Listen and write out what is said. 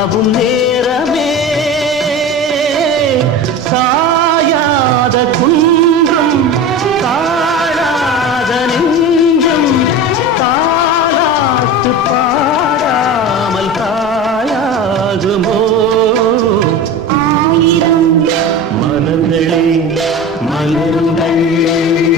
சாவும் நேரமே. சாயாத குன்றம் தாழாத நெஞ்சம் தாளாத்து பாடாமல் தாயாகுமோ? ஆயிரம். மனங்களே மலருங்கள்.